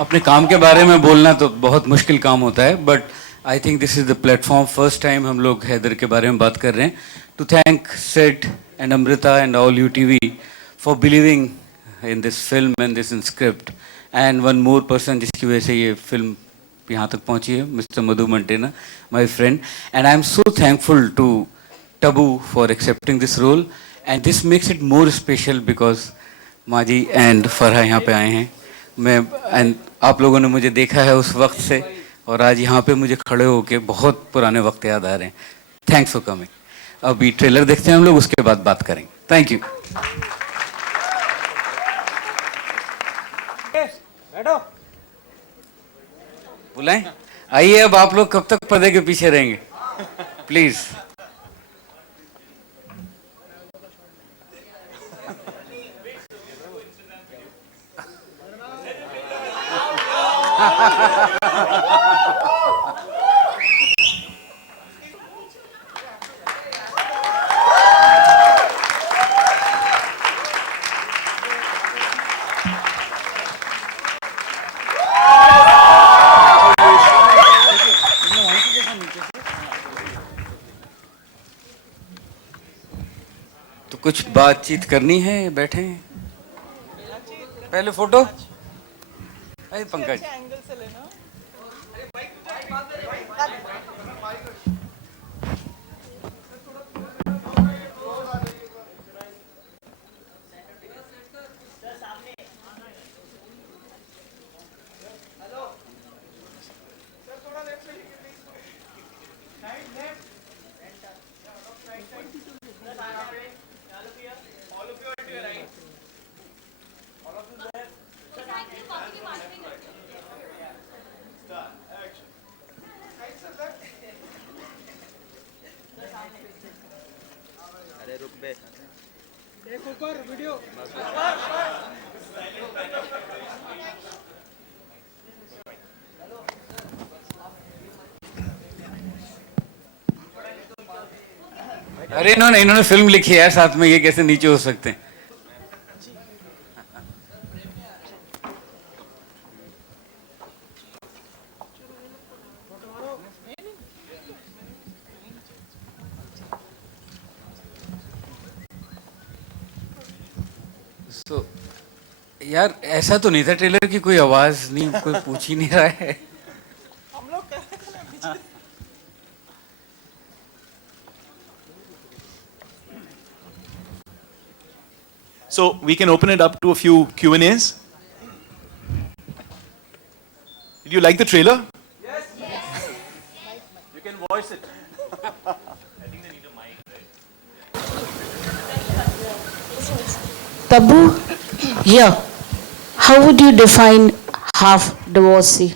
अपने काम के बारे में बोलना तो बहुत मुश्किल काम होता है, but I think this is the platform, first time हम लोग हैदर के बारे में बात कर रहे हैं. टू थैंक सेट and Amrita and all UTV for believing in this film and this in script. And one more person जिसकी वजह से ये फिल्म यहाँ तक पहुँची है, mister Madhu Mantena, my friend. And I am so thankful to Tabu for accepting this role. And this makes it more special because माजी एंड फरहा यहाँ पे आए हैं. मैं एंड आप लोगों ने मुझे देखा है उस वक्त से, और आज यहाँ पे मुझे खड़े होके बहुत पुराने वक्त याद आ रहे हैं. Thanks for coming. अभी ट्रेलर देखते हैं हम लोग, उसके बाद बात करेंगे. Thank you. बैठो. बुलाएं. आइए, अब आप लोग कब तक पर्दे के पीछे रहेंगे, प्लीज. तो कुछ बातचीत करनी है, बैठे हैं. पहले फोटो. अरे पंकज, एक ऊपर वीडियो. अरे इन्होंने फिल्म लिखी है साथ में, ये कैसे नीचे हो सकते हैं. तो यार ऐसा तो नहीं था ट्रेलर की, कोई आवाज नहीं, कोई पूछ ही नहीं रहा है. हम लोग कर रहे थे. So we can open it up to a few Q&As. Did you like the trailer? Yes. Yes. You can voice it. I think they need a mic, right? Tabu, here, how would you define half divorcee?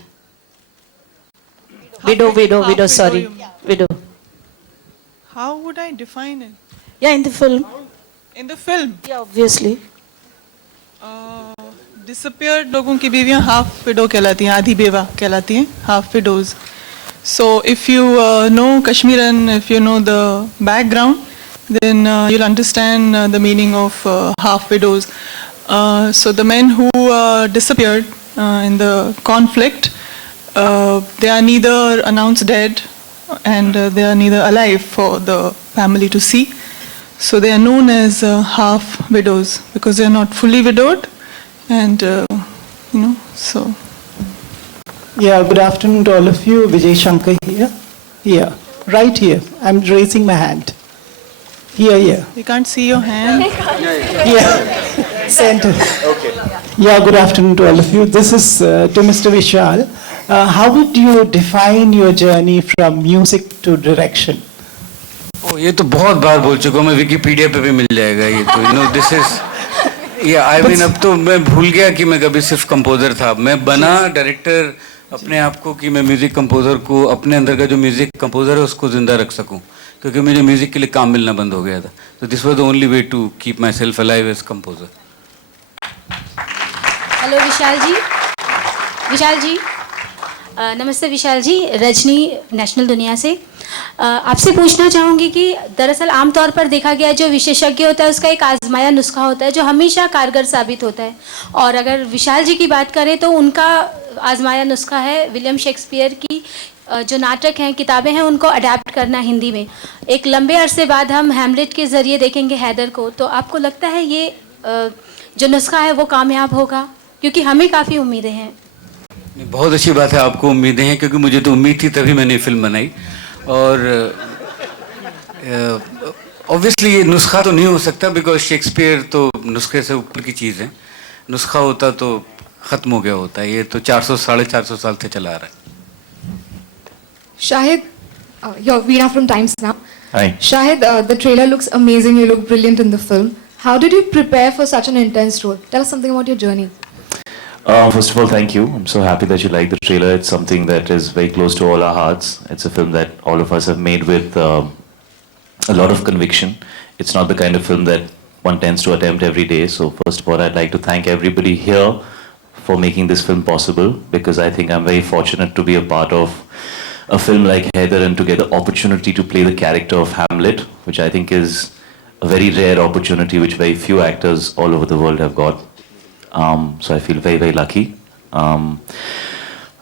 Widow, sorry. Widow. How would I define it? Yeah, in the film. In the film, Yeah, obviously. disappeared लोगों की बीवियां half widow कहलाती हैं, आधी बेवा कहलाती हैं, half widows. So if you know Kashmir and if you know the background, then you'll understand the meaning of half widows. So the men who disappeared in the conflict, they are neither announced dead and they are neither alive for the family to see. So they are known as half widows because they are not fully widowed, and so. Yeah, good afternoon to all of you. Vijay Shankar here. Here, right here. I'm raising my hand. Here. We can't see your hand. Yeah, center. Okay. Yeah, good afternoon to all of you. This is to Mr. Vishal. How would you define your journey from music to direction? ओ, ये तो बहुत बार बोल चुका हूँ मैं, Wikipedia पे भी मिल जाएगा ये तो. दिस इज, ये आई मीन अब तो मैं भूल गया कि मैं कभी सिर्फ कंपोजर था. मैं बना डायरेक्टर अपने आप को कि मैं म्यूजिक कंपोजर को, अपने अंदर का जो म्यूजिक कंपोजर है उसको जिंदा रख सकूं, क्योंकि मुझे म्यूजिक के लिए काम मिलना बंद हो गया था. तो this was the only way to keep myself alive as composer. Hello Vishal ji. नमस्ते विशाल जी. रजनी, नेशनल दुनिया से. आपसे पूछना चाहूँगी कि दरअसल आमतौर पर देखा गया जो विशेषज्ञ होता है उसका एक आजमाया नुस्खा होता है जो हमेशा कारगर साबित होता है, और अगर विशाल जी की बात करें तो उनका आजमाया नुस्खा है विलियम शेक्सपियर की जो नाटक हैं, किताबें हैं, उनको अडेप्ट करना हिंदी में। एक लंबे अरसे बाद हम हैमलेट के ज़रिए देखेंगे हैदर को, तो आपको लगता है ये जो नुस्खा है वो कामयाब होगा? क्योंकि हमें काफ़ी उम्मीदें हैं। बहुत अच्छी बात है, आपको उम्मीदें हैं, क्योंकि मुझे तो उम्मीद थी तभी मैंने फिल्म बनाई। और ऑब्वियसली ये नुस्खा तो नहीं हो सकता, बिकॉज शेक्सपियर तो नुस्खे से ऊपर की चीज़ है। नुस्खा होता तो ख़त्म हो गया होता है, ये तो 400-450 साल से चला आ रहा है। Shahid, you're Veena from Times Now. Hi. Shahid, the trailer looks amazing. You look brilliant in the film. How did you prepare for such an intense role? Tell us something about your journey. First of all, thank you. I'm so happy that you like the trailer. It's something that is very close to all our hearts. It's a film that all of us have made with a lot of conviction. It's not the kind of film that one tends to attempt every day. So first of all, I'd like to thank everybody here for making this film possible, because I think I'm very fortunate to be a part of a film like Haider and to get the opportunity to play the character of Hamlet, which I think is a very rare opportunity which very few actors all over the world have got. So I feel very, very lucky.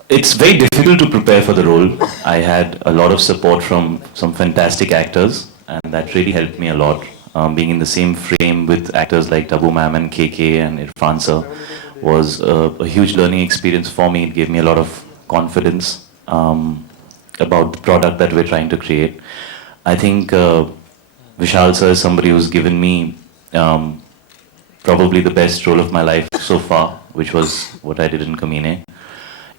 It's very difficult to prepare for the role. I had a lot of support from some fantastic actors, and that really helped me a lot. Being in the same frame with actors like Tabu Ma'am and KK and Irfan sir was a huge learning experience for me. It gave me a lot of confidence about the product that we're trying to create. I think Vishal sir is somebody who's given me probably the best role of my life so far, which was what I did in Kamine.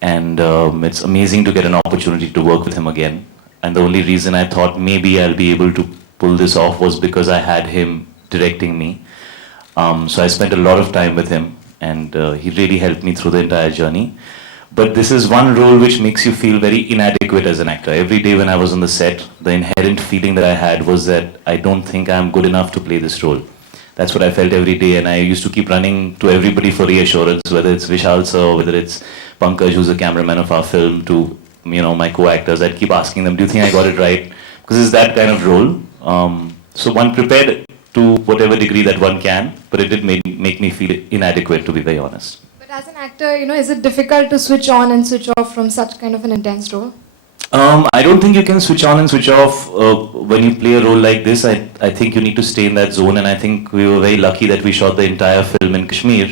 And it's amazing to get an opportunity to work with him again. And the only reason I thought maybe I'll be able to pull this off was because I had him directing me. So I spent a lot of time with him, and he really helped me through the entire journey. But this is one role which makes you feel very inadequate as an actor. Every day when I was on the set, the inherent feeling that I had was that I don't think I'm good enough to play this role. That's what I felt every day, and I used to keep running to everybody for reassurance, whether it's Vishal sir, whether it's Pankaj, who's the cameraman of our film, to my co-actors. I'd keep asking them, do you think I got it right? Because it's that kind of role. So one prepared to whatever degree that one can, but it did make me feel inadequate, to be very honest. But as an actor, is it difficult to switch on and switch off from such kind of an intense role? I don't think you can switch on and switch off when you play a role like this. I think you need to stay in that zone, and I think we were very lucky that we shot the entire film in Kashmir.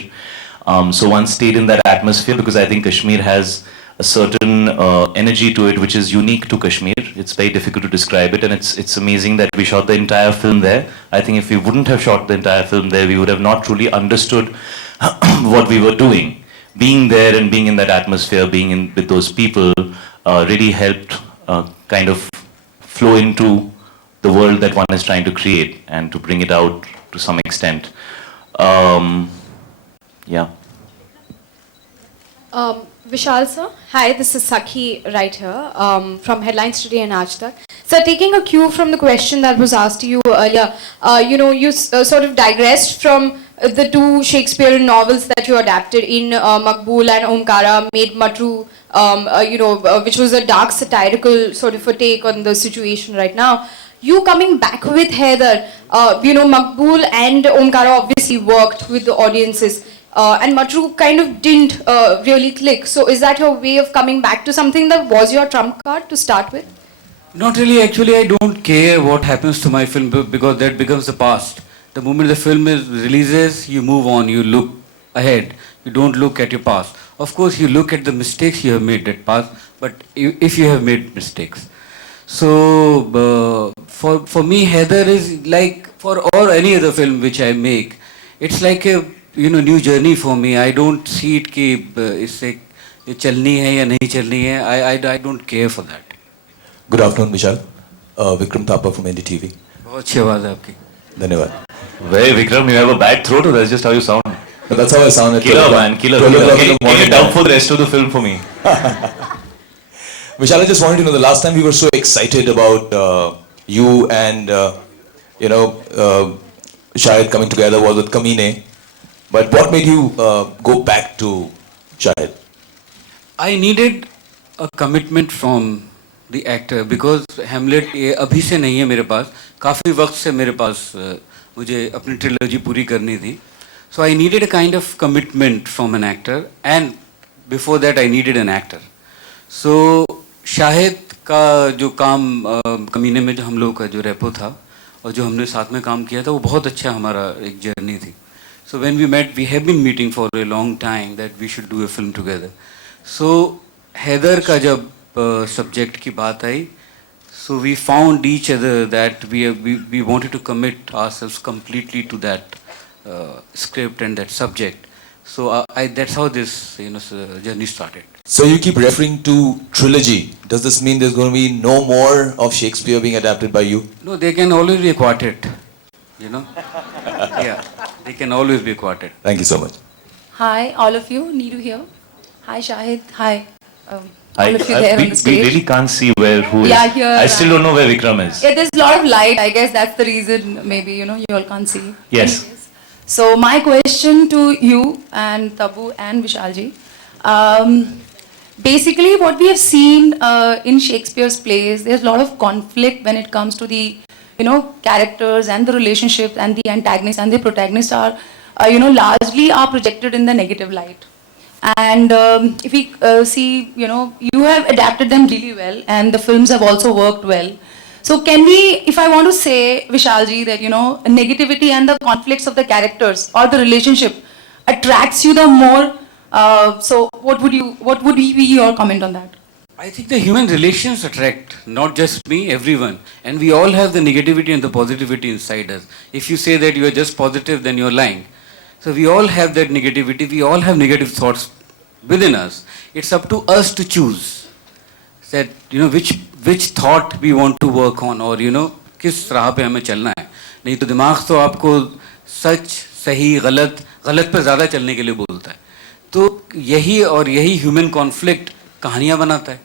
So one stayed in that atmosphere, because I think Kashmir has a certain energy to it which is unique to Kashmir. It's very difficult to describe it, and it's amazing that we shot the entire film there. I think if we wouldn't have shot the entire film there, we would have not truly understood what we were doing. Being there and being in that atmosphere, being in with those people, really helped kind of flow into the world that one is trying to create and to bring it out to some extent. Yeah. Vishal sir, hi, this is Sakhi right here from Headlines Today and Aaj Tak. So taking a cue from the question that was asked to you earlier, you sort of digressed from the two Shakespearean novels that you adapted in Maqbool and Omkara, made Matru, which was a dark satirical sort of a take on the situation right now. You coming back with Haider, Maqbool and Omkara obviously worked with the audiences. And Matru kind of didn't really click. So is that your way of coming back to something that was your trump card to start with? Not really. Actually, I don't care what happens to my film, because that becomes the past. The moment the film releases, you move on, you look ahead. You don't look at your past. Of course, you look at the mistakes you have made at past, but if you have made mistakes. So, for me, Haider is like, or any other film which I make, it's like a new journey for me. I don't see it कि इससे चलनी है या नहीं चलनी है. I don't care for that. Good afternoon, Vishal. Vikram Thapa from NDTV. बहुत अच्छी आवाज़ है आपकी. धन्यवाद. Hey Vikram, you have a bad throat, or that's just how you sound? No, that's how I sound. Killer man, killer. Can you dub for the rest of the film for me? Vishal, I just wanted to know, the last time we were so excited about you and Shahid coming together was with Kamine. But what made you go back to Shahid? I needed a commitment from the actor, because Hamlet अभी से नहीं है मेरे पास, काफ़ी वक्त से मेरे पास मुझे अपनी ट्रिलॉजी पूरी करनी थी. So I needed a kind of commitment from an actor, and before that I needed an actor. So Shahid का जो काम कमीने में जो हम लोगों का जो रेपो था और जो हमने साथ में काम किया था वो बहुत अच्छा हमारा एक जर्नी थी. So when we met, we have been meeting for a long time that we should do a film together. So Haider का जब सब्जेक्ट की बात आई, so we found each other that we wanted to commit ourselves completely to that script and that subject. So that's how this journey started. So you keep referring to trilogy. Does this mean there's going to be no more of Shakespeare being adapted by you? No, they can always be a quartet, Yeah, they can always be a quartet. Thank you so much. Hi, all of you. Needu here. Hi, Shahid. Hi. Hi. All of you there on the We stage. really can't see who is. Yeah, here. I still don't know where Vikram is. Yeah, there's a lot of light. I guess that's the reason. Maybe you all can't see. Yes. Anyways. So my question to you and Tabu and Vishalji, basically what we have seen in Shakespeare's plays, there's a lot of conflict when it comes to the characters and the relationships, and the antagonists and the protagonists are largely are projected in the negative light. And if we see, you have adapted them really well, and the films have also worked well. So can we, if I want to say, Vishalji, that negativity and the conflicts of the characters or the relationship attracts you the more, so what would be your comment on that? I think the human relations attract not just me, everyone, and we all have the negativity and the positivity inside us. If you say that you are just positive, then you are lying. So we all have that negativity. We all have negative thoughts within us. It's up to us to choose that which thought we want to work on, or किस राह पे हमें चलना है. नहीं तो दिमाग तो आपको सच सही गलत पे ज़्यादा चलने के लिए बोलता है. तो यही ह्यूमन कॉन्फ्लिक्ट कहानियाँ बनाता है,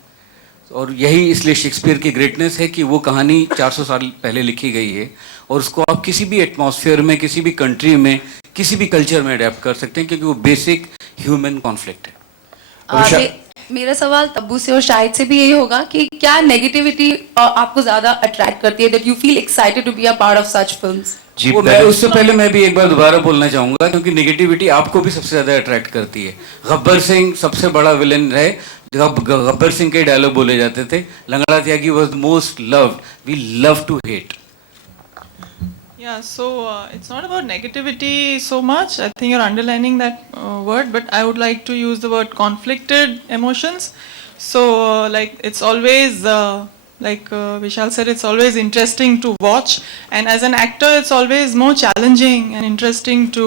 और यही इसलिए शेक्सपियर की ग्रेटनेस है कि वो कहानी 400 साल पहले लिखी गई है, और उसको आप किसी भी एटमॉस्फेयर में, किसी भी कंट्री में, किसी भी कल्चर में अडेप्ट कर सकते हैं, क्योंकि वो बेसिक ह्यूमन कॉन्फ्लिक्ट है. मेरा सवाल तब्बू से और शाहिद से भी यही होगा कि क्या नेगेटिविटी आपको ज्यादा अट्रैक्ट करती है, that you feel excited to be a part of such films? उससे पहले मैं भी एक बार दोबारा बोलना चाहूँगा, क्योंकि नेगेटिविटी आपको भी सबसे ज़्यादा अट्रैक्ट करती है. गब्बर सिंह सबसे बड़ा विलन है. गब्बर सिंह के डायलॉग बोले जाते थे, Langda Tyagi was the most loved, we love to hate. Yeah, so it's not about negativity so much. I think you're underlining that word, but I would like to use the word conflicted emotions. So it's always, like Vishal said, it's always interesting to watch. And as an actor, it's always more challenging and interesting to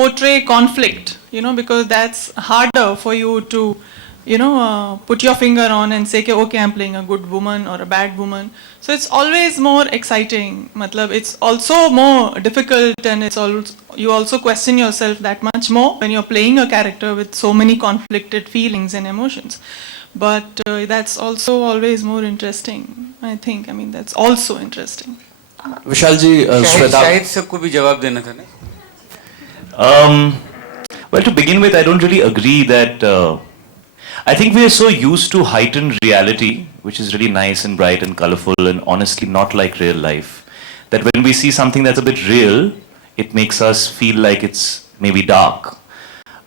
portray conflict, because that's harder for you to, put your finger on and say, okay, I'm playing a good woman or a bad woman. So it's always more exciting. It's also more difficult, and you also question yourself that much more when you're playing a character with so many conflicted feelings and emotions. But that's also always more interesting, I think. I mean, that's also interesting. Vishalji, शायद सबको भी जवाब देना था ना. Well, to begin with, I don't really agree that. I think we are so used to heightened reality, which is really nice and bright and colorful and honestly not like real life, that when we see something that's a bit real, it makes us feel like it's maybe dark.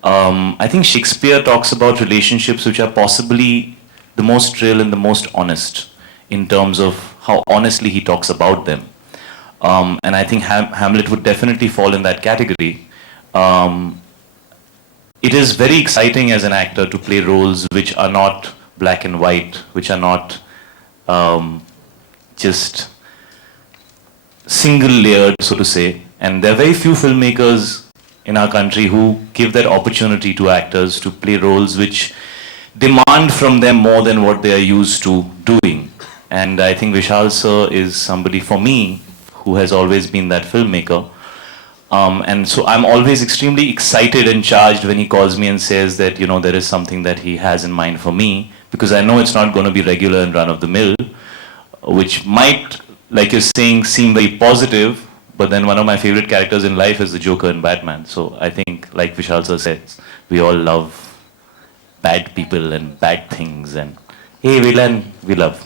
I think Shakespeare talks about relationships which are possibly the most real and the most honest in terms of how honestly he talks about them. And I think Hamlet would definitely fall in that category. It is very exciting as an actor to play roles which are not black and white, which are not just single layered, so to say. And there are very few filmmakers in our country who give that opportunity to actors to play roles which demand from them more than what they are used to doing. And I think Vishal sir is somebody for me who has always been that filmmaker. And so I'm always extremely excited and charged when he calls me and says that, there is something that he has in mind for me, because I know it's not going to be regular and run of the mill, which might, like you're saying, seem very positive, but then one of my favorite characters in life is the Joker in Batman. So I think, like Vishal sir says, we all love bad people and bad things, and hey, villain, we love.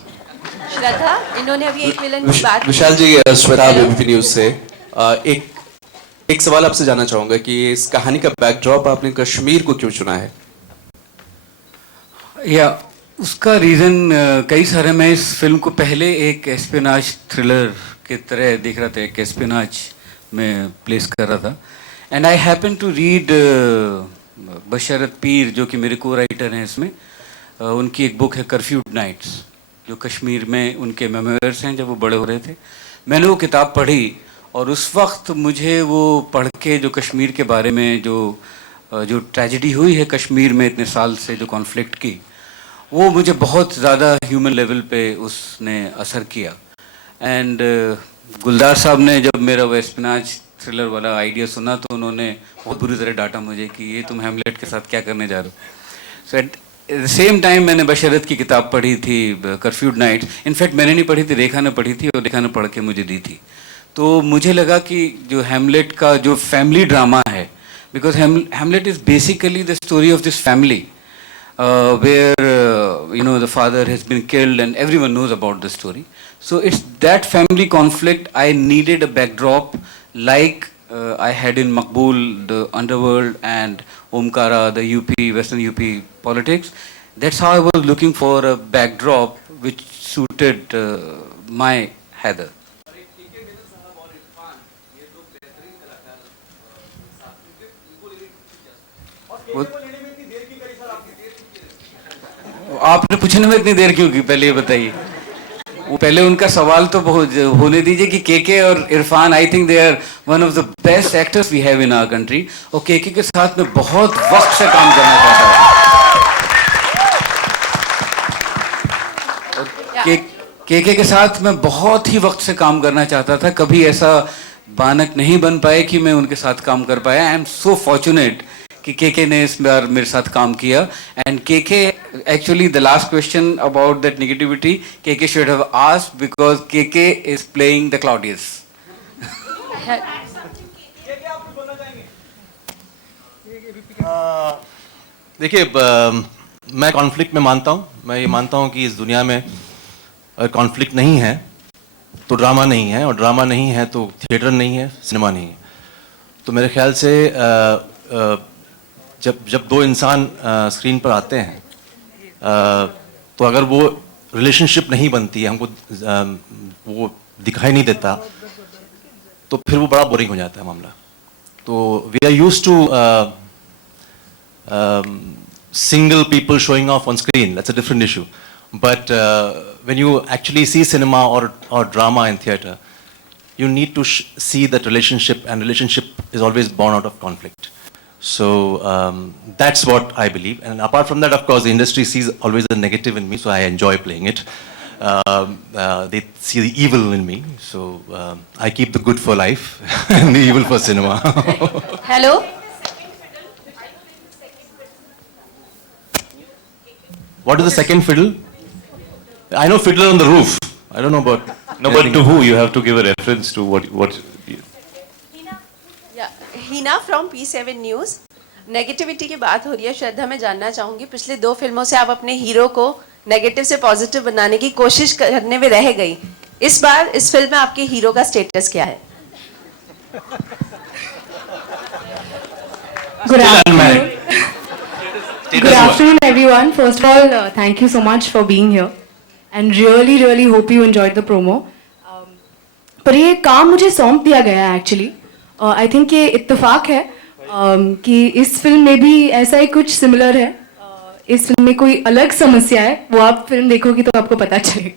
श्रद्धा, इन्होंने अभी एक villain की बात. विशाल जी, Shweta ABP news से एक सवाल आपसे जानना चाहूंगा कि इस कहानी का बैकड्रॉप आपने कश्मीर को क्यों चुना है? या उसका रीज़न कई सारे, मैं इस फिल्म को पहले एक एस्पिनाज थ्रिलर की तरह देख रहा था, एक एस्पिनाज में प्लेस कर रहा था. And I happen to read Basharat Peer, जो कि मेरे को राइटर हैं इसमें. उनकी एक बुक है कर्फ्यूड नाइट्स, जो कश्मीर में उनके मेमोयर्स हैं जब वो बड़े हो रहे थे. मैंने वो किताब पढ़ी और उस वक्त मुझे वो पढ़ के जो कश्मीर के बारे में जो ट्रेजेडी हुई है कश्मीर में इतने साल से, जो कॉन्फ्लिक्ट की, वो मुझे बहुत ज़्यादा ह्यूमन लेवल पे उसने असर किया. एंड गुलजार साहब ने जब मेरा वो एस्पिनाज थ्रिलर वाला आइडिया सुना तो उन्होंने बहुत बुरी तरह डांटा मुझे कि ये तुम हैमलेट के साथ क्या करने जा रहे हो. सो एट द सेम टाइम मैंने बशरत की किताब पढ़ी थी कर्फ्यूड नाइट्स. इनफैक्ट मैंने नहीं पढ़ी थी, रेखा ने पढ़ी थी और रेखा ने पढ़ के मुझे दी थी. तो मुझे लगा कि जो हैमलेट का जो फैमिली ड्रामा है, because Hamlet is basically the story of this family where the father has been killed and everyone knows about the story. So it's that family conflict. I needed a backdrop like I had in Maqbool, the underworld, and Omkara, the UP, Western UP politics. That's how I was looking for a backdrop which suited my Heather. आपने पूछने में इतनी देर क्यों की, पहले ये बताइए. वो पहले उनका सवाल तो होने दीजिए कि केके और Irfan, I think they are one of the best actors we have in our country. और केके के साथ में बहुत वक्त से काम करना चाहता हूँ. केके के साथ मैं बहुत ही वक्त से काम करना चाहता था. कभी ऐसा बानक नहीं बन पाए कि मैं उनके साथ काम कर पाया. आई एम सो फॉर्चुनेट कि केके ने इस बार मेरे साथ काम किया. And KK, actually the last question about that negativity, KK should have asked because KK is playing the Claudius. देखिए, मैं कॉन्फ्लिक्ट में मानता हूँ. मैं ये मानता हूँ कि इस दुनिया में अगर कॉन्फ्लिक्ट नहीं है तो ड्रामा नहीं है, और ड्रामा नहीं है तो थिएटर नहीं है, सिनेमा नहीं है. तो मेरे ख्याल से जब दो इंसान स्क्रीन पर आते हैं तो अगर वो रिलेशनशिप नहीं बनती है, हमको वो दिखाई नहीं देता, तो फिर वो बड़ा बोरिंग हो जाता है मामला. तो we are used to single people showing off on screen. That's a different issue. But when you actually see cinema or drama in theater, you need to see that relationship, and relationship is always born out of conflict. So that's what I believe. And apart from that, of course, the industry sees always the negative in me, so I enjoy playing it. They see the evil in me, so I keep the good for life and the evil for cinema. Hello? What is the second fiddle? I know Fiddler on the Roof. I don't know about... No, but to who? You have to give a reference to what Yeah, Hina from P7 News. Negativity की बात हो रही है. श्रद्धा, मैं जानना चाहूंगी, पिछले 2 फिल्मों से आप अपने हीरो को नेगेटिव से पॉजिटिव बनाने की कोशिश करने में रह गई. इस बार इस फिल्म में आपके हीरो का स्टेटस क्या है? Good afternoon, everyone. First of all, thank you so much for being here, and really hope you enjoyed the promo. पर ये काम मुझे सौंप दिया गया है एक्चुअली. आई थिंक ये इत्तेफाक है कि इस फिल्म में भी ऐसा ही कुछ सिमिलर है. इस फिल्म में कोई अलग समस्या है, वो आप फिल्म देखोगे तो आपको पता चलेगा.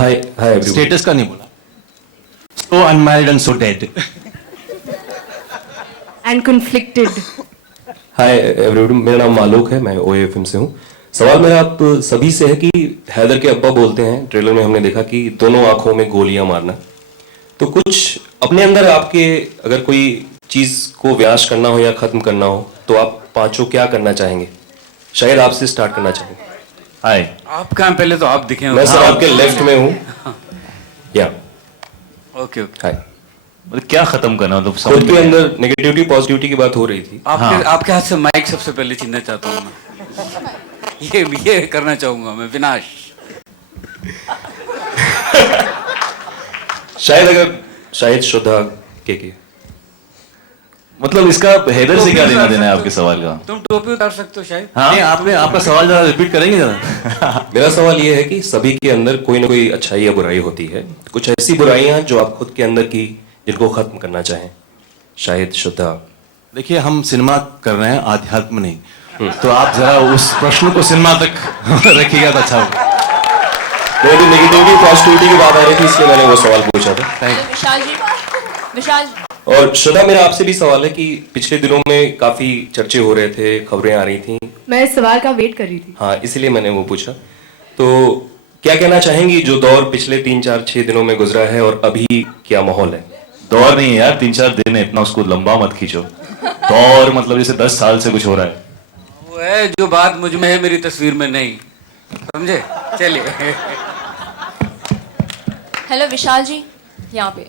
Hi everyone. Status का नहीं बोला. So unmarried and so dead. And conflicted. Hi everyone, मेरा नाम मालूक है, मैं OAFM से हूँ. सवाल मेरा आप सभी से है कि हैदर के अब्बा बोलते हैं, ट्रेलर में हमने देखा कि दोनों आंखों में गोलियां मारना. तो कुछ अपने अंदर आपके अगर कोई चीज को विनाश करना हो या खत्म करना हो तो आप पांचों क्या करना चाहेंगे? शायद आपसे स्टार्ट करना चाहेंगे. हाय, आप कहाँ? पहले तो आप दिखे. मैं सर आपके लेफ्ट में हूँ. या ओके. हाय. मतलब क्या खत्म करना? मतलब खुद के अंदर नेगेटिविटी पॉजिटिविटी की बात हो रही थी. आपके हाथ से माइक सबसे पहले छीनना चाहता हूँ मैं. ये करना चाहूंगा मैं, विनाश. शायद श्रद्धा के मतलब इसका हैदर से क्या लेना देना है आपके सवाल का? तुम टोपी उतार सकते हो शायद। हाँ? नहीं, आपने आपका सवाल जरा रिपीट करेंगे जरा? मेरा सवाल ये है कि सभी के अंदर कोई ना कोई अच्छाई या बुराई होती है, कुछ ऐसी बुराइयां जो आप खुद के अंदर की जिनको खत्म करना चाहें, शायद श्रद्धा। देखिए, हम सिनेमा कर रहे हैं, आध्यात्म नहीं, तो आप जरा उस प्रश्न को सिनेमा तक रखिएगा तो अच्छा होगा। मेरी नेगेटिविटी पॉजिटिविटी की बात आ रही थी, इसलिए मैंने वो सवाल पूछा था। विशाल जी, विशाल और श्रद्धा, मेरा आपसे भी सवाल है कि पिछले दिनों में काफी चर्चे हो रहे थे, खबरें आ रही थी। मैं इस सवाल का वेट कर रही थी। हाँ, इसलिए मैंने वो पूछा। तो क्या कहना चाहेंगी, जो दौर पिछले 3-4-6 दिनों में गुजरा है और अभी क्या माहौल है? दौर नहीं है यार, 3-4 दिन है, इतना उसको लंबा मत खींचो। दौर मतलब जैसे 10 साल से कुछ हो रहा है। वो है जो बात मुझ में है मेरी तस्वीर में नहीं, समझे? चलिए। हेलो विशाल जी, यहाँ पे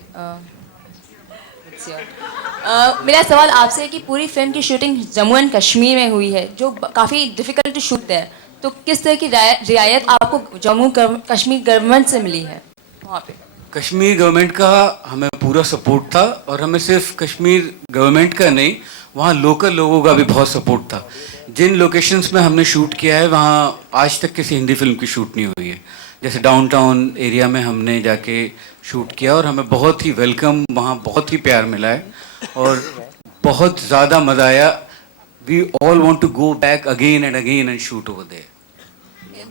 मेरा सवाल आपसे है कि पूरी फिल्म की शूटिंग जम्मू एंड कश्मीर में हुई है, जो काफ़ी डिफिकल्ट टू शूट है, तो किस तरह की रियायत आपको जम्मू कश्मीर गवर्नमेंट से मिली है वहाँ पे? कश्मीर गवर्नमेंट का हमें पूरा सपोर्ट था, और हमें सिर्फ कश्मीर गवर्नमेंट का नहीं, वहाँ लोकल लोगों का भी बहुत सपोर्ट था। जिन लोकेशंस में हमने शूट किया है वहाँ आज तक किसी हिंदी फिल्म की शूट नहीं हुई है। जैसे डाउनटाउन एरिया में हमने जाके शूट किया और हमें बहुत ही वेलकम, वहाँ बहुत ही प्यार मिला है और बहुत ज़्यादा मज़ा आया। We all want to go back again and shoot over there.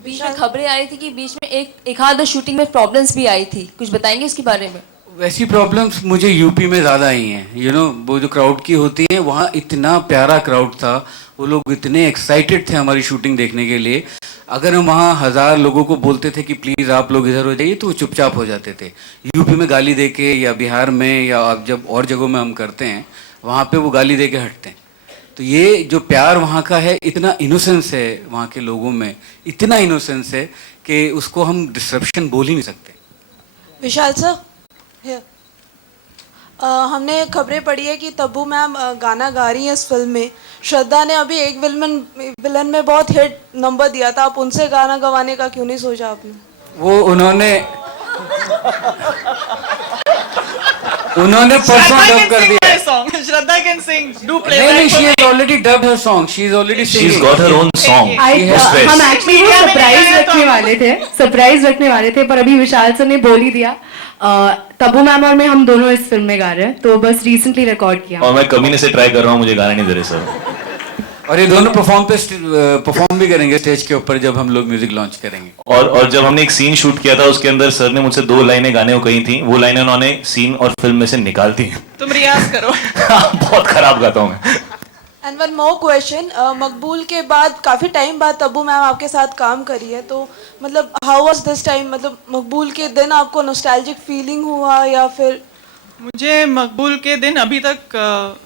बीच में खबरें आ रही थी कि बीच में एक आध शूटिंग में प्रॉब्लम्स भी आई थी, कुछ बताएंगे इसके बारे में? वैसी प्रॉब्लम्स मुझे यूपी में ज़्यादा आई हैं। वो जो क्राउड की होती है, वहाँ इतना प्यारा क्राउड था, वो लोग इतने एक्साइटेड थे हमारी शूटिंग देखने के लिए। अगर हम वहाँ 1000 लोगों को बोलते थे कि प्लीज़ आप लोग इधर हो जाइए, तो वो चुपचाप हो जाते थे। यूपी में गाली दे के, या बिहार में, या आप जब और जगहों में हम करते हैं, वहाँ पे वो गाली दे के हटते हैं। तो ये जो प्यार वहाँ का है, इतना इनोसेंस है वहाँ के लोगों में, इतना इनोसेंस है कि उसको हम डिस्ट्रप्शन बोल ही नहीं सकते। विशाल सर, हमने खबरें पढ़ी है कि तब्बू मैम गाना गा रही हैं इस फिल्म में। श्रद्धा ने अभी एक विलन में बहुत हिट नंबर दिया था, आप उनसे गाना गवाने का क्यों नहीं सोचा आपने? वो उन्होंने परसों डब कर दिया। श्रद्धा कैन सिंग, डू प्ले। नहीं, she has already dubbed her song. She is already singing. She's got her own song. हम एक्चुअली सरप्राइज रखने वाले थे, पर अभी विशाल सर ने बोल ही दिया। तब्बू मैम और मैं, हम दोनों इस फिल्म में गा रहे हैं, तो बस रिसेंटली रिकॉर्ड किया। और मैं कमीने से ट्राई कर रहा हूँ, मुझे गाने नहीं दे रहे सर। और ये दोनों परफॉर्म भी करेंगे स्टेज के ऊपर जब हम लोग म्यूजिक लॉन्च करेंगे। और जब हमने एक सीन शूट किया था, उसके अंदर सर ने मुझसे 2 लाइनें गाने को कही थी, वो लाइनें उन्होंने सीन और फिल्म में से निकाल दी। तुम रियाज करो। बहुत खराब गाता हूँ मैं। एंड वन मोर क्वेश्चन, मकबूल के बाद काफ़ी टाइम बाद तब्बू मैम आपके साथ काम करी है, तो मतलब हाउ वाज दिस टाइम? मतलब मकबूल के दिन आपको नॉस्टैल्जिक फीलिंग हुआ या फिर? मुझे मकबूल के दिन अभी तक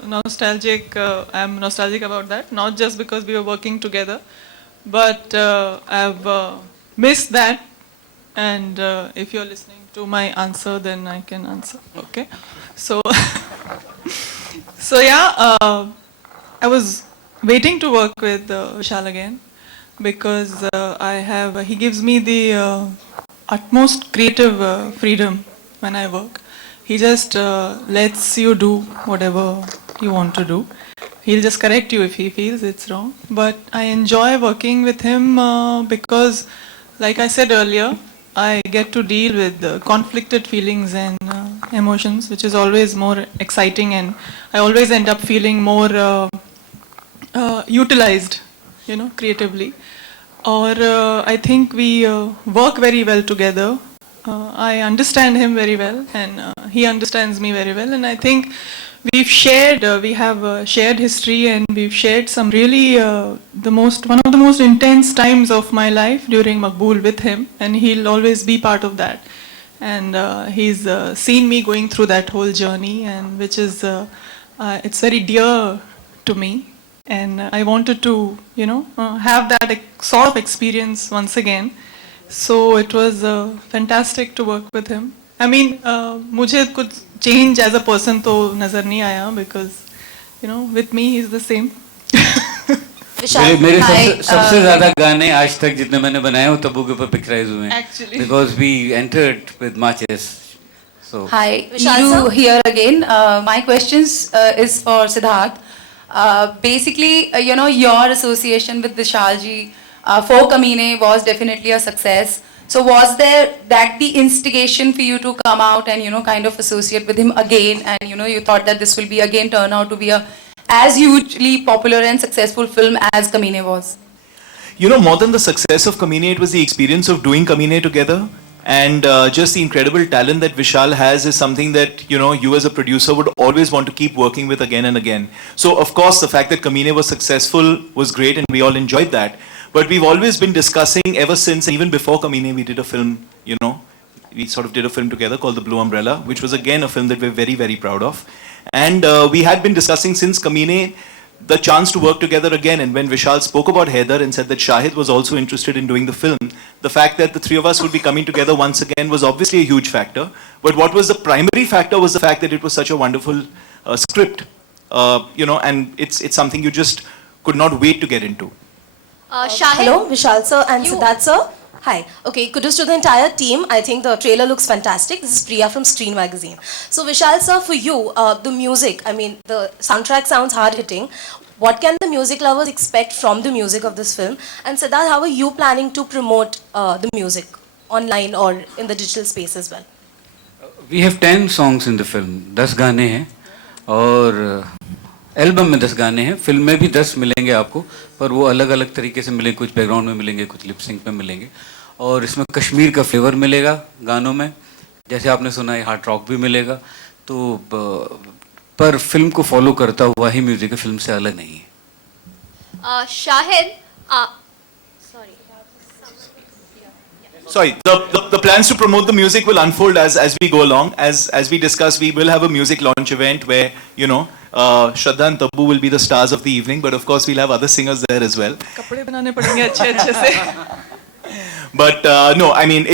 nostalgic, I am nostalgic about that, not just because we were working together, but I have missed that, and if you are listening to my answer then I can answer, okay? So yeah, I was waiting to work with Vishal again because he gives me the utmost creative freedom when I work. He just lets you do whatever you want to do. He'll just correct you if he feels it's wrong. But I enjoy working with him because, like I said earlier, I get to deal with conflicted feelings and emotions, which is always more exciting, and I always end up feeling more utilized, creatively. Or I think we work very well together. I understand him very well, and he understands me very well. And I think we have shared history, and we've shared some really one of the most intense times of my life during Maqbool with him, and he'll always be part of that. And he's seen me going through that whole journey, and which is it's very dear to me. And I wanted to, have that sort of experience once again. So it was fantastic to work with him. I mean, मुझे कुछ change as a person तो नजर नहीं आया, because, with me he's the same. मेरे सबसे ज्यादा गाने आज तक जितने मैंने बनाए वो तब्बू के ऊपर पिक्चराइज हुए हैं, because we entered with matches. So Hi, Vishal you sir? here again. My questions is for Siddharth. Basically, your association with Vishal ji for Kamine was definitely a success. So was there that the instigation for you to come out and kind of associate with him again, and you thought that this will be again turn out to be a as hugely popular and successful film as Kamine was? More than the success of Kamine, it was the experience of doing Kamine together. And just the incredible talent that Vishal has is something that, you as a producer would always want to keep working with again and again. So, of course, the fact that Kamine was successful was great and we all enjoyed that. But we've always been discussing ever since, even before Kamine, we did a film, we sort of did a film together called The Blue Umbrella, which was again a film that we're very, very proud of. And we had been discussing since Kamine the chance to work together again. And when Vishal spoke about Haider and said that Shahid was also interested in doing the film, the fact that the three of us would be coming together once again was obviously a huge factor. But what was the primary factor was the fact that it was such a wonderful script, and it's something you just could not wait to get into. Shahid? Hello, Vishal sir and Siddharth sir. Hi. Okay, kudos to the entire team. I think the trailer looks fantastic. This is Priya from Screen Magazine. So Vishal sir, for you, the music, the soundtrack sounds hard-hitting. What can the music lovers expect from the music of this film? And Siddharth, how are you planning to promote the music online or in the digital space as well? we have 10 songs in the film, 10 गाने हैं और album में 10 गाने हैं, film में भी 10 मिलेंगे आपको, पर वो अलग अलग तरीके से मिलेंगे, कुछ बैकग्राउंड में मिलेंगे, कुछ लिपसिंग पे मिलेंगे और इसमें कश्मीर का फ्लेवर मिलेगा गानों में, जैसे आपने सुना है हार्ड रॉक भी मिलेगा, तो पर फिल्म को फॉलो करता हुआ ही म्यूजिक है, फिल्म से अलग नहीं है। Shahid, Sorry, the plans to promote the music will unfold as we go along. As we discuss, we will have a music launch event where, Shraddha and Tabu will be the stars of the evening, but of course we'll have other singers there as well. कपड़े बनाने पड़ेंगे अच्छे से। But no, I mean,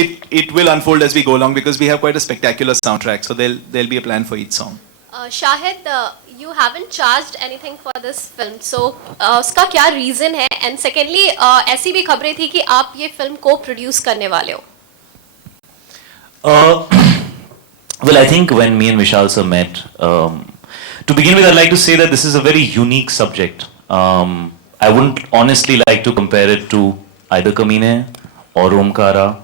it will unfold as we go along because we have quite a spectacular soundtrack, so there'll be a plan for each song. Shahid, you haven't charged anything for this film, so उसका क्या reason है? And secondly, ऐसी भी खबरें थी कि आप ये film को produce करने वाले हो। Well, I think when me and Vishal sir met, to begin with, I'd like to say that this is a very unique subject. I wouldn't honestly like to compare it to either Kamine or Omkara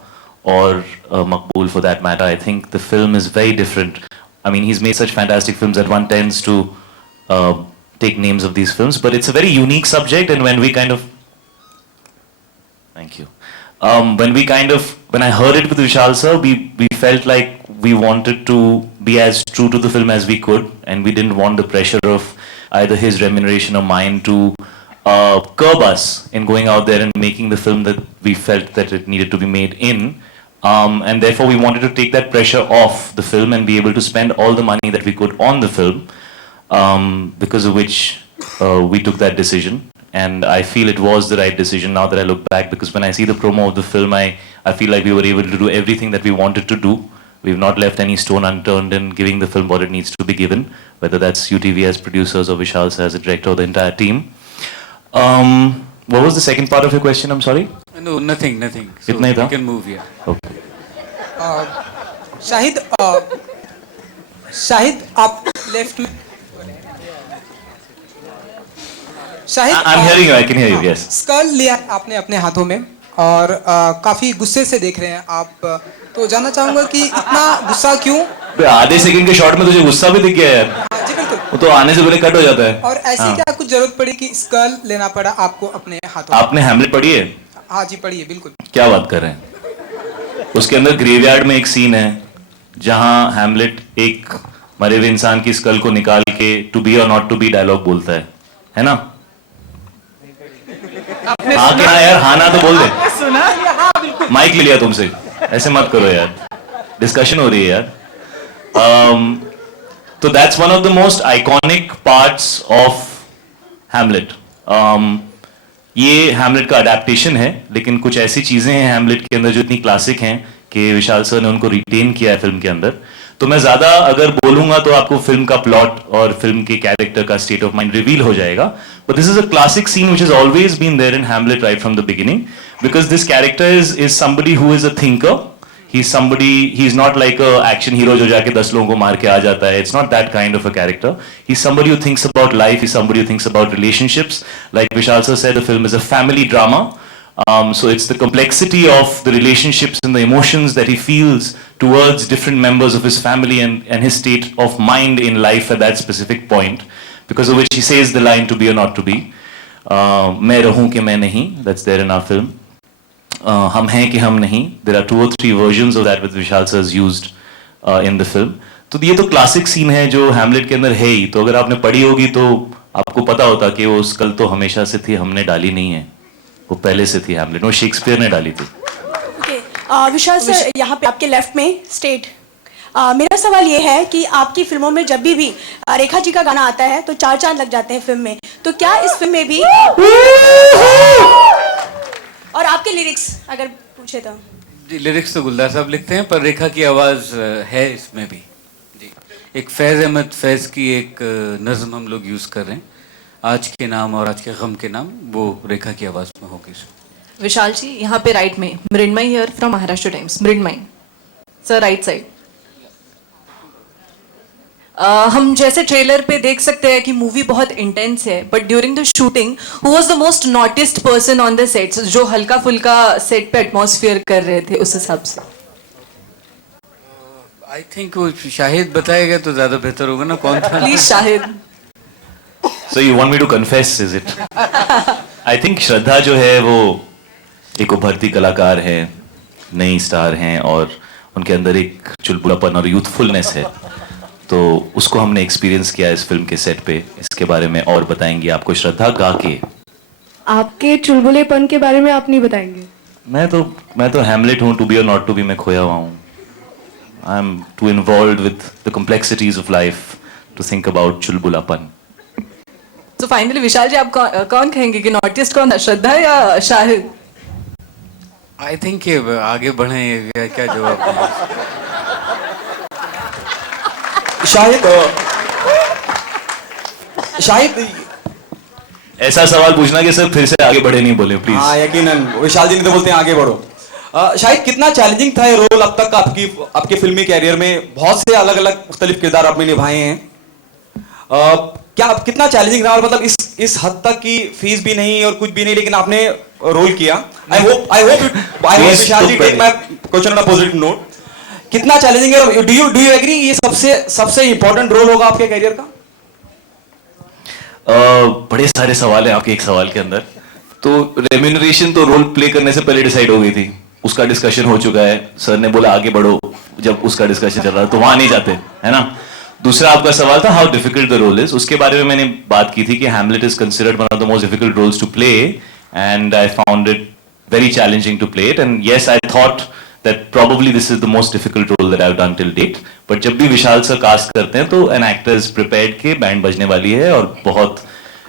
or Maqbool for that matter. I think the film is very different. I mean, he's made such fantastic films that one tends to take names of these films, but it's a very unique subject. And when we kind of, thank you, when I heard it with Vishal sir, we felt like we wanted to be as true to the film as we could, and we didn't want the pressure of either his remuneration or mine to curb us in going out there and making the film that we felt that it needed to be made in. And therefore we wanted to take that pressure off the film and be able to spend all the money that we could on the film, because of which we took that decision. And I feel it was the right decision now that I look back, because when I see the promo of the film, I feel like we were able to do everything that we wanted to do. We've not left any stone unturned in giving the film what it needs to be given, whether that's UTV as producers or Vishal sir as a director or the entire team. What was the second part of your question? I'm sorry? No, nothing. So we can move here. Okay. Shahid आप left में Shahid I'm hearing you. I can hear you. Yes. Skull लिया आपने अपने हाथों में और काफी गुस्से से देख रहे हैं आप, तो जानना चाहूंगा कि इतना गुस्सा क्यों? आधे सेकंड के शॉट में तुझे गुस्सा भी दिख गया यार। जी बिल्कुल। वो तो आने से पहले कट हो जाता है। और ऐसी क्या कुछ जरूरत पड़ी कि स्कल लेना पड़ा आपको अपने हाथों में? आपने हैमलेट पढ़ी है? हाँ जी पढ़ी है बिल्कुल। क्या बात कर रहे हैं? उसके अंदर ग्रेवयार्ड में एक सीन है जहां हैमलेट एक मरे हुए इंसान की स्कल को निकाल के टू बी और नॉट टू बी डायलॉग बोलता है ना? हाँ क्या यार, हाँ ना तो बोल दे। माइक ले लिया तुमसे, ऐसे मत करो यार, डिस्कशन हो रही है यार। तो that's one of the most iconic parts of Hamlet. ये हैमलेट का अडेप्टेशन है, लेकिन कुछ ऐसी चीजें हैं हैमलेट के अंदर जो इतनी क्लासिक हैं कि विशाल सर ने उनको रिटेन किया है फिल्म के अंदर। तो मैं ज्यादा अगर बोलूंगा तो आपको फिल्म का प्लॉट और फिल्म के कैरेक्टर का स्टेट ऑफ माइंड रिवील हो जाएगा। But this is a classic scene which has always been there in Hamlet right from the beginning, because this character is somebody who is a thinker. He's somebody, he's not like a action hero जो जाके 10 लोगों को मार के आ जाता है. It's not that kind of a character. He's somebody who thinks about life. He's somebody who thinks about relationships. Like Vishal sir said, the film is a family drama. So it's the complexity of the relationships and the emotions that he feels towards different members of his family and his state of mind in life at that specific point, because of which he says the line to be or not to be. मैं रहूं कि मैं नहीं. That's there in our film. हम हैं कि हम नहीं. There are 2 or 3 versions of that with Vishal sir's used in the film. तो ये तो क्लासिक सीन है जो हैमलेट के अंदर है ही. तो अगर आपने पढ़ी होगी तो आपको पता होता कि वो कल तो हमेशा से थी, हमने डाली नहीं है. वो पहले से थी हैमलेट, वो शेक्सपियर ने डाली थी. विशाल सर, यहाँ पे आपके लेफ्ट में स्टेट. मेरा सवाल ये है कि आपकी फिल्मों में जब भी रेखा जी का गाना आता है तो 4 चांद लग जाते हैं फिल्म में. तो क्या इस फिल्म में भी और आपके लिरिक्स अगर पूछे तो? जी, लिरिक्स तो गुलजार साहब लिखते हैं, पर रेखा की आवाज़ है इसमें भी. जी, एक फैज़ अहमद फैज़ की एक नज़म हम लोग यूज़ कर रहे हैं. आज के नाम और आज के गम के नाम, वो रेखा की आवाज़ में होगी. विशाल जी, यहाँ पे राइट में Mrinmayi here from Maharashtra Times. Mrinmayi sir, right side. हम जैसे ट्रेलर पे देख सकते हैं कि मूवी बहुत इंटेंस है, but during the shooting who was the most नॉटिस्ट person on the sets, जो हल्का फुल्का सेट पे एटमॉस्फेयर कर रहे थे उस हिसाब से? आई थिंक वो शाहिद बताएगा तो ज़्यादा बेहतर होगा ना. कौन था? Please Shahid. So you want me to confess, is it? I think श्रद्धा जो है वो एक उभरती कलाकार है, नई स्टार हैं, और उनके अंदर एक चुलबुलापन और यूथफुलनेस है. तो उसको हमने एक्सपीरियंस किया इस फिल्म के सेट पे. इसके बारे में और बताएंगी आपको श्रद्धा गा के. आपके चुलबुलेपन के बारे में आप नहीं बताएंगे? मैं तो हैमलेट हूँ. टू बी और नॉट टू बी मैं खोया हुआ हूँ. I am too involved with the complexities of life to think about चुलबुलापन. तो फाइनली विशाल जी, आप कौन कहेंगे कि नॉटिस्ट कौन है, श्रद्धा या शाहिद? आई थिंक आगे बढ़े, क्या जवाब है? शाहिद, ऐसा सवाल पूछना कि सर फिर से आगे बढ़े नहीं बोले प्लीज. हाँ, यकीनन विशाल जी ने तो बोलते हैं आगे बढ़ो. शाहिद, कितना चैलेंजिंग था ये रोल अब तक का आपके फिल्मी कैरियर में? बहुत से अलग अलग मुख्तलिफ किरदार आपने निभाए हैं. क्या कितना चैलेंजिंग रहा? और मतलब इस हद तक की फीस भी नहीं और कुछ भी नहीं, लेकिन आपने रोल किया. I hope Vishal ji take my question on a positive note. कितना चैलेंजिंग है? डू यू एग्री ये सबसे इंपॉर्टेंट रोल होगा आपके कैरियर का? बड़े सारे सवाल हैं आपके एक सवाल के अंदर. तो रेम्यूनरेशन तो रोल प्ले करने से पहले डिसाइड हो गई थी. उसका डिस्कशन हो चुका है. सर ने बोला आगे बढ़ो, जब उसका डिस्कशन चल रहा है तो वहां नहीं जाते, है ना. दूसरा आपका सवाल था how difficult the role is. उसके बारे में मैंने बात की थी कि Hamlet is considered one of the most difficult roles to play, and I found it very challenging to play it. And yes, I thought that probably this is the most difficult role that I've done till date. But जब भी विशाल sir cast करते हैं तो an actor is prepared कि band बजने वाली है और बहुत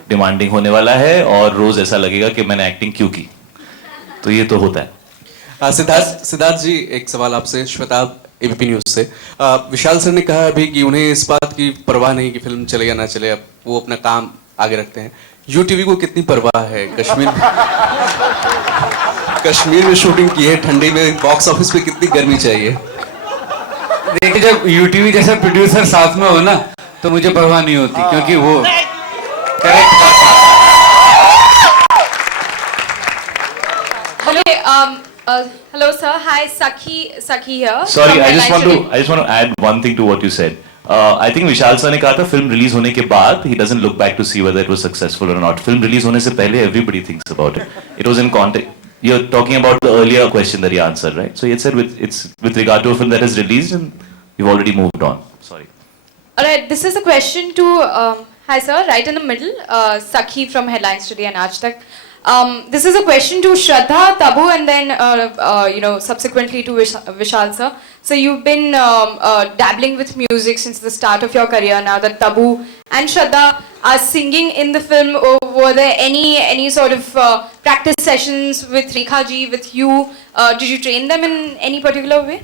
डिमांडिंग होने वाला है और रोज ऐसा लगेगा कि मैंने एक्टिंग क्यों की. तो ये तो होता है. सिद्धार्थ जी, एक सवाल आपसे. श्वेताब, एबीपी न्यूज से. विशाल सर ने कहा अभी कि उन्हें इस बात की परवाह नहीं कि फिल्म चले या ना चले, अब वो अपना काम आगे रखते हैं. यूटीवी को कितनी परवाह है? कश्मीर में शूटिंग की है, ठंडी में बॉक्स ऑफिस पे कितनी गर्मी चाहिए? देखिए, जब यूटीवी जैसा प्रोड्यूसर साथ में हो ना तो मुझे परवाह नहीं होती, क्योंकि वो correct. Hello sir, hi, Sakhi here. Sorry, I just want to add one thing to what you said. I think Vishal sir ने कहा था फिल्म रिलीज होने के बाद he doesn't look back to see whether it was successful or not. Film release होने से पहले everybody thinks about it. It was in context. You're talking about the earlier question that he answered, right? So he had said it's with regard to a film that is released and you've already moved on. Sorry. Alright, this is a question to hi sir, right in the middle, Sakhi from Headlines Today and Aaj Tak. This is a question to Shraddha, Tabu, and then subsequently to Vishal sir. So you've been dabbling with music since the start of your career. Now that Tabu and Shraddha are singing in the film, were there any sort of practice sessions with Rekha ji, with you? Did you train them in any particular way?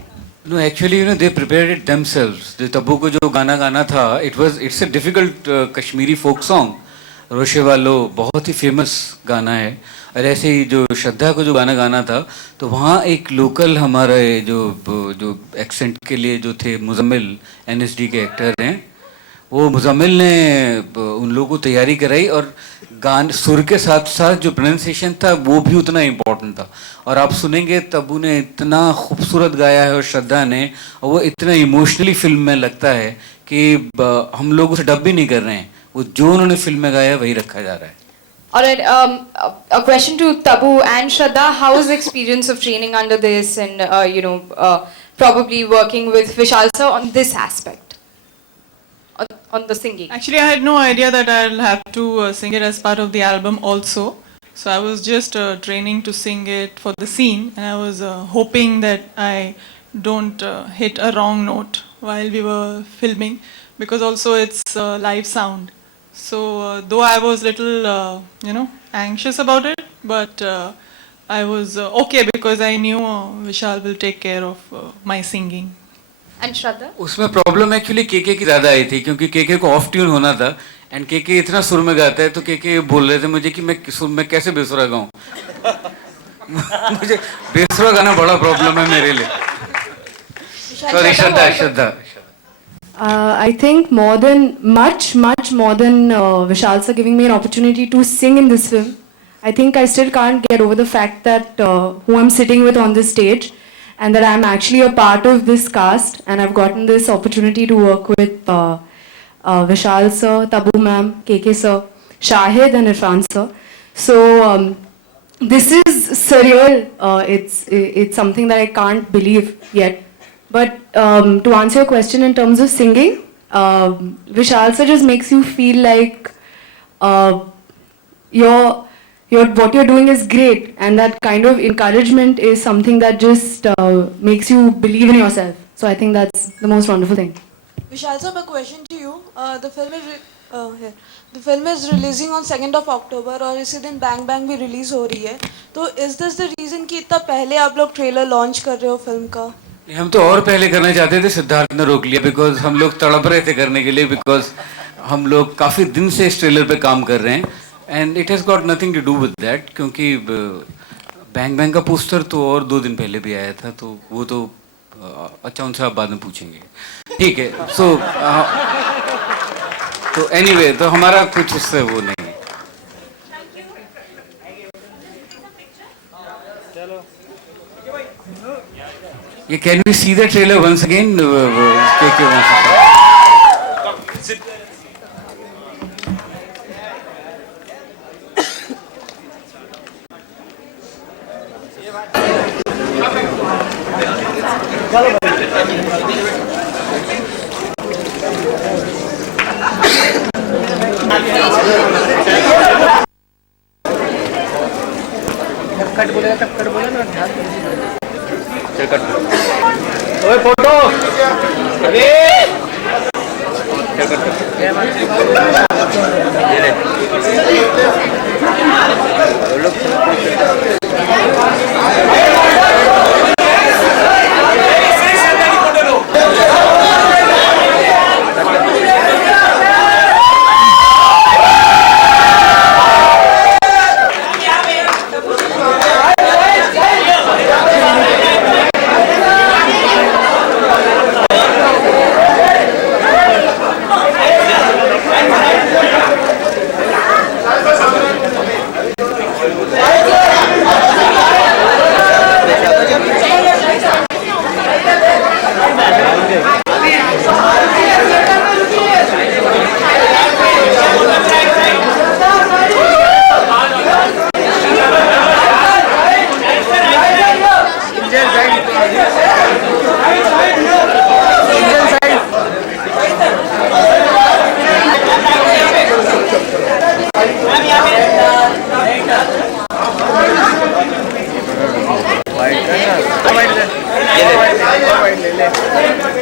No, actually, they prepared it themselves. The Tabu को जो गाना गाना था, it's a difficult Kashmiri folk song. रोशे वालो बहुत ही famous गाना है, और ऐसे ही जो श्रद्धा को जो गाना गाना था, तो वहाँ एक लोकल हमारे जो एक्सेंट के लिए जो थे मुजम्मिल NSD के एक्टर हैं, वो मुजम्मिल ने उन लोगों को तैयारी कराई, और गान सुर के साथ साथ जो प्रोनाउंसिएशन था वो भी उतना इम्पोर्टेंट था। और आप सुनेंगे तब्बू ने इतना खूबसूरत गाया है और श्रद्धा ने, और वो इतना इमोशनली फिल्म में लगता है कि हम लोग उसे डब भी नहीं कर रहे हैं, वो जो उन्होंने फिल्म में गाया है वही रखा जा रहा है। Alright, a question to Tabu and Shraddha. How was the experience of training under this and, probably working with Vishal sir on this aspect? On the singing? Actually, I had no idea that I'll have to sing it as part of the album also. So I was just training to sing it for the scene, and I was hoping that I don't hit a wrong note while we were filming, because also it's live sound. So though I was little, anxious about it, but I was okay because I knew Vishal will take care of my singing. And Shraddha? उसमें problem actually KK की ज़्यादा आई थी, क्योंकि केके को of tune होना था, and KK इतना सुर में गाता है, तो केके बोल रहे थे मुझे कि मैं सुर में कैसे बेसुरा गाऊं। मुझे बेसुरा गाना बड़ा प्रॉब्लम है मेरे लिए। Sorry Shraddha. I think much more than Vishal sir giving me an opportunity to sing in this film, I think I still can't get over the fact that who I'm sitting with on this stage, and that I'm actually a part of this cast, and I've gotten this opportunity to work with Vishal sir, Tabu ma'am, KK sir, Shahid and Irfan sir. So this is surreal. It's something that I can't believe yet. But to answer your question in terms of singing, Vishal sir just makes you feel like what you're doing is great, and that kind of encouragement is something that just makes you believe in yourself. So I think that's the most wonderful thing. Vishal sir, my question to you: the film is releasing on 2nd of October, और इसी दिन Bang Bang भी release हो रही है. तो is this the reason कि इतना पहले आप लोग ट्रेलर लॉन्च कर रहे हो फिल्म का? हम तो और पहले करना चाहते थे, सिद्धार्थ ने रोक लिया, बिकॉज हम लोग तड़प रहे थे करने के लिए, बिकॉज हम लोग काफ़ी दिन से इस ट्रेलर पे काम कर रहे हैं, and it has got nothing to do with that, क्योंकि बैंग बैंग का पोस्टर तो और 2 दिन पहले भी आया था, तो वो तो अच्छा उनसे आप बाद में पूछेंगे, ठीक है। सो तो एनीवे, तो हमारा कुछ उससे वो नहीं है। Yeah, can we see the trailer once again? Cut बोले ना ध्यान ओए फोटो अरे ले ले